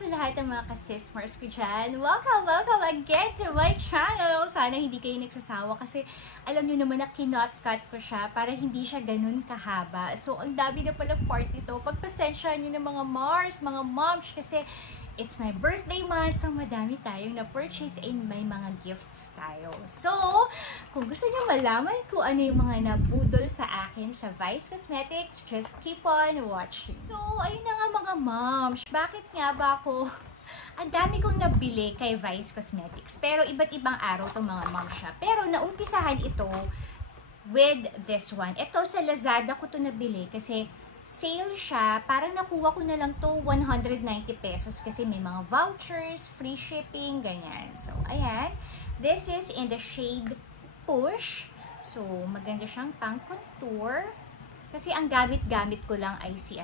sa lahat ng mga ka-sismers ko dyan. Welcome again to my channel. Sana hindi kayo nagsasawa kasi alam nyo naman na kinot-cut ko siya para hindi siya ganun kahaba. So, ang dami na pala part ito. Pagpasensya nyo ng mga Mars, mga moms kasi it's my birthday month, so madami tayong na-purchase and may mga gifts tayo. So, kung gusto nyo malaman kung ano yung mga nabudol sa akin sa Vice Cosmetics, just keep on watching. So, ayun na nga mga moms, bakit nga ba ako ang dami kong nabili kay Vice Cosmetics, pero iba't ibang araw itong mga moms siya. Pero naumpisahan ito with this one. Ito sa Lazada ko ito nabili kasi sale siya, parang nakuha ko na lang to 190 pesos kasi may mga vouchers, free shipping, ganyan. So, ayan. This is in the shade Push. So, maganda siyang pang contour. Kasi ang gamit-gamit ko lang ay si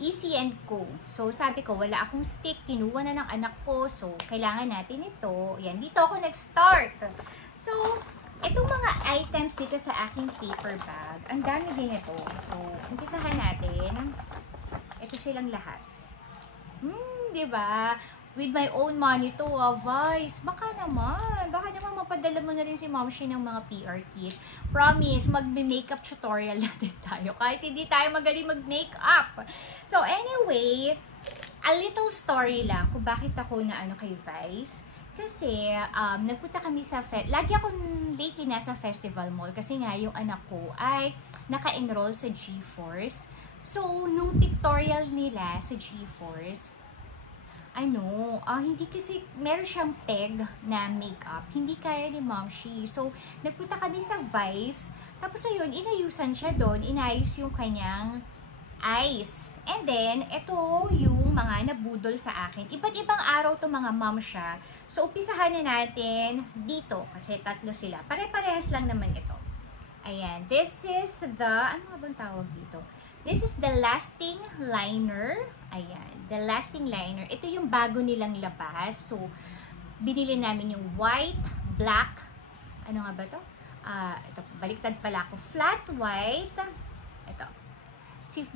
Easy & Co. So, sabi ko, wala akong stick. Kinuha na ng anak ko. So, kailangan natin ito. Ayan, dito ako nag-start. So, itong mga items dito sa aking paper bag, ang dami din ito. So, umpisahan natin. Ito silang lahat. Diba? With my own money to, Vice. Baka naman mapadala mo na rin si Momshi ng mga PR kit. Promise, magbe-makeup tutorial natin tayo. Kahit hindi tayo magaling mag-makeup. So, anyway, a little story lang kung bakit ako na kay Vice. Kasi, nagpunta kami sa lagi akong lately nasa Festival Mall kasi nga yung anak ko ay naka-enroll sa GeForce. So, nung pictorial nila sa GeForce, hindi kasi, meron siyang peg na makeup, hindi kaya ni Momshi. So, nagpunta kami sa Vice, tapos ayun, inayusan siya doon, inayos yung kanyang eyes. And then, ito yung mga nabudol sa akin. Iba't ibang araw to mga mom siya. So, umpisahan na natin dito. Kasi tatlo sila. Pare-parehas lang naman ito. Ayan. This is the, ano nga bang tawag dito? This is the lasting liner. Ayan. The lasting liner. Ito yung bago nilang labas. So, binili namin yung white, black. Ano nga ba to? Ito, baliktad pala ako. Flat white. Ito.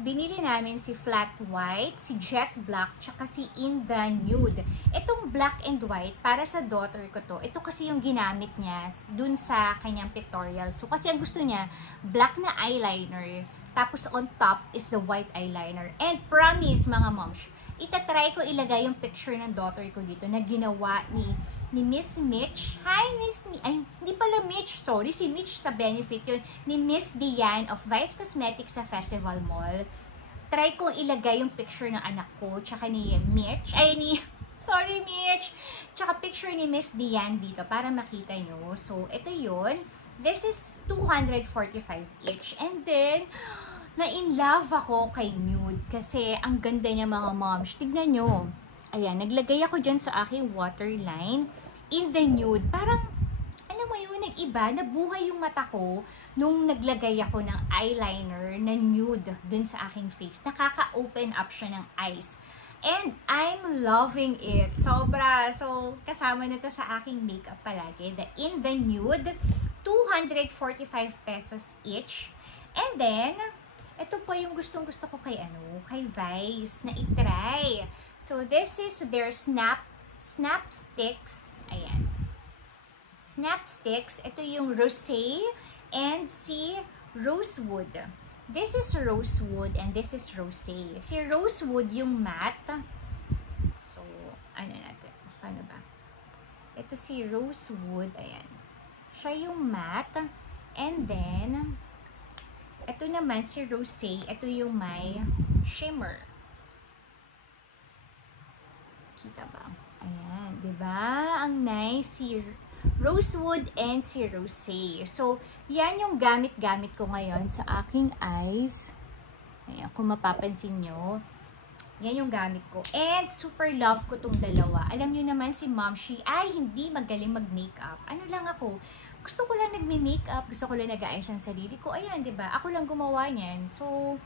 Binili namin si flat white, si jet black, tsaka si in the nude. Itong black and white, para sa daughter ko to. Ito kasi yung ginamit niya dun sa kanyang pictorial. So, kasi ang gusto niya, black na eyeliner, tapos on top is the white eyeliner. And promise, mga moms, itatry ko ilagay yung picture ng daughter ko dito na ginawa ni Miss Mitch. Hi, Miss Mitch. Ay, hindi pala Mitch. Sorry, si Mitch sa Benefit yun. Ni Miss Diane of Vice Cosmetics sa Festival Mall. Try kong ilagay yung picture ng anak ko, tsaka ni Mitch. Sorry, Mitch. Tsaka picture ni Miss Diane dito para makita nyo. So, ito yun. This is 245 each. And then, na-in-love ako kay nude kasi ang ganda niya mga moms. Tignan nyo. Ayan, naglagay ako dyan sa aking waterline in the nude. Parang, alam mo yun, nag-iba, nabuhay yung mata ko nung naglagay ako ng eyeliner na nude dun sa aking face. Nakaka-open up siya ng eyes. And I'm loving it. Sobra. So, kasama na to sa aking makeup palagi. The in the nude, 245 pesos each. And then, ito pa yung gustong-gusto ko kay Vice na itry. So, this is their Snap Sticks. Ayan. Snap Sticks. Ito yung Rosé and si Rosewood. This is Rosewood and this is Rosé. Si Rosewood yung matte. So, ano natin? Paano ba? Ito si Rosewood. Ayan. Siya yung matte. And then, ito naman si Rosé. Ito yung may shimmer. Kita ba? Ayan, diba? Ang nice si Rosewood and si Rosé. So, yan yung gamit-gamit ko ngayon sa aking eyes. Ayan, kung mapapansin nyo. Yan yung gamit ko. And super love ko tong dalawa. Alam nyo naman si Momshi ay hindi magaling mag-makeup. Ano lang ako, gusto ko lang nagme-makeup, gusto ko lang nag-aayos ng sarili ko. Ayan, diba? Ako lang gumawa niyan. So,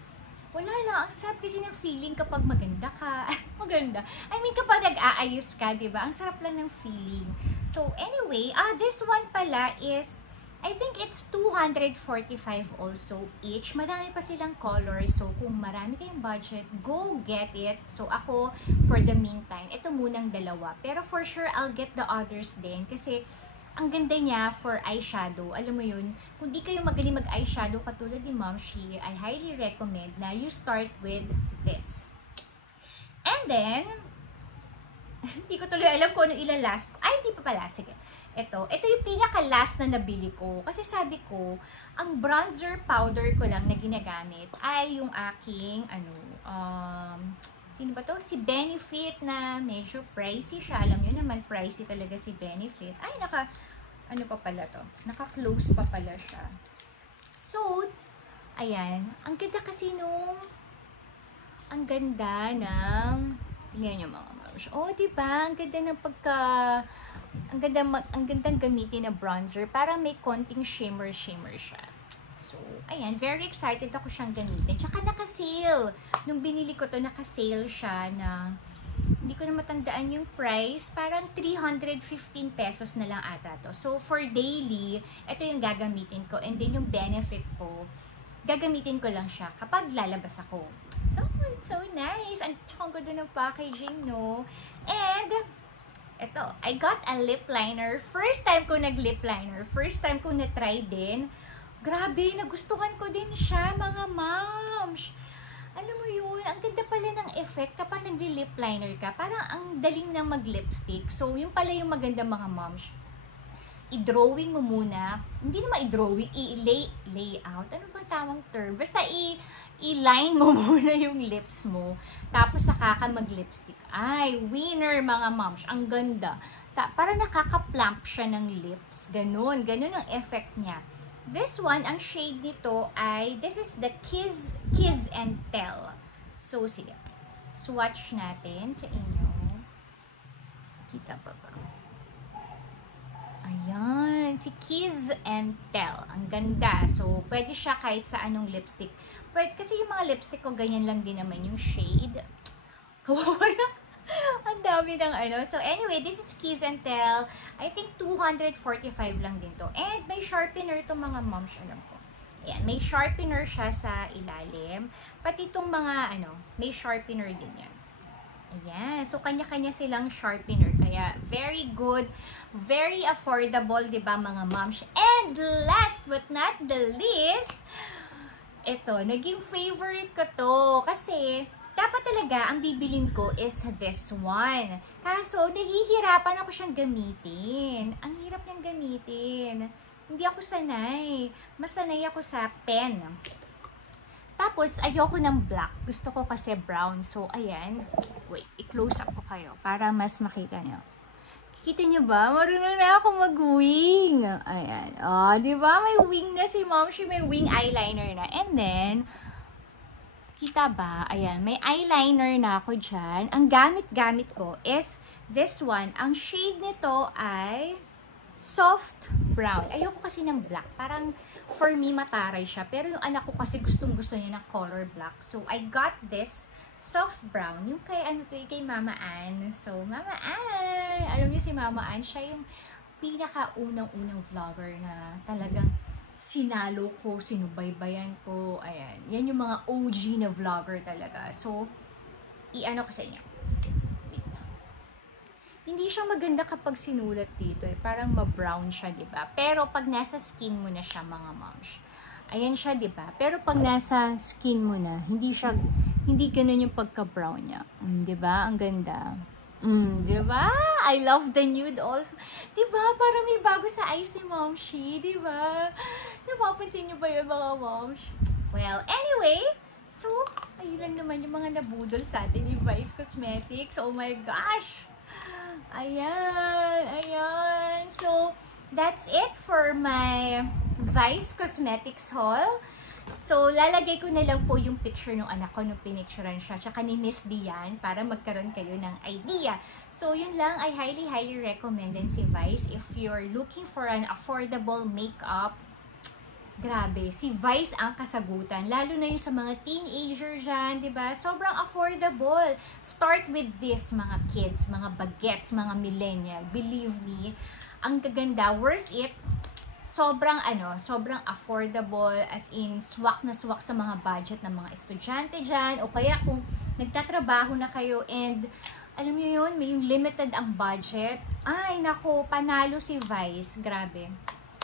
wala lang. Ang sarap kasi ng feeling kapag maganda ka. Maganda. I mean, kapag nag-aayos ka, diba? Ang sarap lang ng feeling. So, anyway, this one pala is I think it's 245 also each. Marami pa silang colors. So, kung marami kayong budget, go get it. So, ako, for the meantime, ito munang dalawa. Pero for sure, I'll get the others din. Kasi, ang ganda niya for eyeshadow. Alam mo yun, kung di kayo magaling mag-eyeshadow katulad ni Momshi, I highly recommend na you start with this. And then, hindi ko tuloy alam kung ano ilalast. Ay, hindi pa pala. Sige. Ito yung pinaka-last na nabili ko. Kasi sabi ko, ang bronzer powder ko lang na ginagamit ay yung aking, sino ba to? Si Benefit na medyo pricey siya. Alam nyo naman, pricey talaga si Benefit. Ay, ano pa pala to? Naka-close pa pala siya. So, ayan. Ang ganda kasi ang ganda ng, tingnan nyo mga moms. Oh, diba? Ang ganda ng ang gandang gamitin na bronzer para may konting shimmer siya. So, ayan, very excited ako siyang gamitin. Tsaka naka-sale. Nung binili ko to, naka-sale siya na hindi ko na matandaan yung price. Parang 315 pesos na lang ata to. So, for daily, ito yung gagamitin ko. And then yung benefit ko, gagamitin ko lang siya kapag lalabas ako. So, it's so nice. Ang ganda ng packaging, no? And, eto, I got a lip liner. First time ko nag-lip liner. First time ko na-try din. Grabe, nagustuhan ko din siya, mga moms. Alam mo yun, ang ganda pala ng effect kapag nag-lip liner ka. Parang ang daling lang mag-lipstick. So, yun pala yung maganda, mga moms. I-drawing mo muna. Hindi naman i-drawing, i-layout. Ano ba tawang term? Basta i-line mo muna yung lips mo. Tapos saka ka mag-lipstick. Ay, winner, mga moms. Ang ganda. Para nakaka-plump siya ng lips. Ganun ang effect niya. This one, ang shade nito ay, this is the Kiss and Tell. So, sige. Swatch natin sa inyo. Kita pa ba? Ayan, si Kiss and Tell. Ang ganda. So, pwede siya kahit sa anong lipstick. Kasi yung mga lipstick ko, ganyan lang din naman yung shade. Kawawa na. Ang dami ng So, anyway, this is Kiss and Tell. I think 245 lang din to. And may sharpener to, mga moms. Alam ko. Ayan, may sharpener siya sa ilalim. Pati itong mga, may sharpener din yan. Ayan. So, kanya-kanya silang sharpener. Kaya, very good. Very affordable, diba, mga moms? And last but not the least, ito, naging favorite ko to. Kasi, dapat talaga, ang bibilin ko is this one. Kaso, nahihirapan ako siyang gamitin. Ang hirap niyang gamitin. Hindi ako sanay. Mas sanay ako sa pen. Tapos, ayoko ng black. Gusto ko kasi brown. So, ayan. Wait, i-close up ko kayo para mas makita nyo. Kikita nyo ba? Marunong na ako mag-wing. Ayan. Oh, di ba? May wing na si Momshi. May wing eyeliner na. And then, kita ba? Ayan, may eyeliner na ako dyan. Ang gamit-gamit ko is this one. Ang shade nito ay soft brown. Ayoko kasi ng black. Parang for me mataray siya. Pero yung anak ko kasi gustong-gusto niya ng color black. So, I got this soft brown. Yung kay, kay Mama Ann. So, Mama Ann. Alam niyo si Mama Ann, siya yung pinaka-unang-unang vlogger na talagang sinalo ko, sinubaybayan ko. Ayan. Yan yung mga OG na vlogger talaga. So, i-ano ko sa inyo. Wait. Hindi siya maganda kapag sinulat dito. Parang ma-brown siya, diba? Pero pag nasa skin mo na siya, mga moms. Ayan siya, diba? Pero pag nasa skin mo na, hindi ganun yung pagka-brown niya. Diba? Ang ganda. Diba? I love the nude also. Diba? Parang may bago sa eyes ni Momshi. Diba? Napapansin niyo ba yun, mga moms? Well, anyway, so, ayun lang naman yung mga nabudol sa atin ni Vice Cosmetics. Oh my gosh! Ayan. So, that's it for my Vice Cosmetics haul. So, lalagay ko na lang po yung picture ng anak ko nung pinicturean siya, tsaka ni Miss Diane, para magkaroon kayo ng idea. So, yun lang, I highly recommend din si Vice if you're looking for an affordable makeup. Grabe, si Vice ang kasagutan, lalo na yung sa mga teenager dyan, diba? Sobrang affordable. Start with this, mga kids, mga bagets, mga millennial. Believe me, ang gaganda, worth it. sobrang affordable, as in swak na swak sa mga budget ng mga estudyante dyan, o kaya kung nagtatrabaho na kayo and alam niyo yun, may yung limited ang budget. Ay, nako, panalo si Vice. Grabe.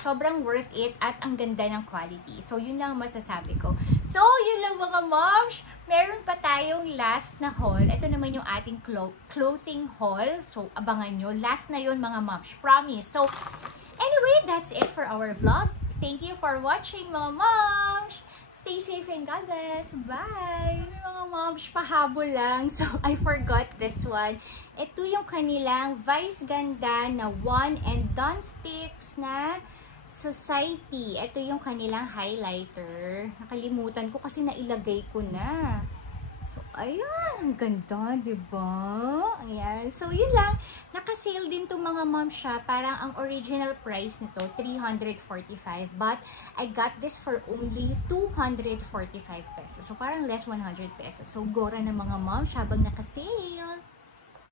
Sobrang worth it at ang ganda ng quality. So, yun lang masasabi ko. So, yun lang mga moms. Meron pa tayong last na haul. Ito naman yung ating clothing haul. So, abangan nyo. Last na yun mga moms. Promise. So, anyway, that's it for our vlog. Thank you for watching mga moms. Stay safe and God bless. Bye! Mga moms, pahabol lang. So, I forgot this one. Ito yung kanilang Vice Ganda na One and Done Sticks na Society. Ito yung kanilang highlighter. Nakalimutan ko kasi nailagay ko na. So, ayan. Ang ganda, diba? Ayan. So, yun lang. Naka-sale din to mga mom siya. Parang ang original price nito, 345. But, I got this for only 245 pesos. So, parang less 100 pesos. So, gora ng mga mom siya habang naka-sale.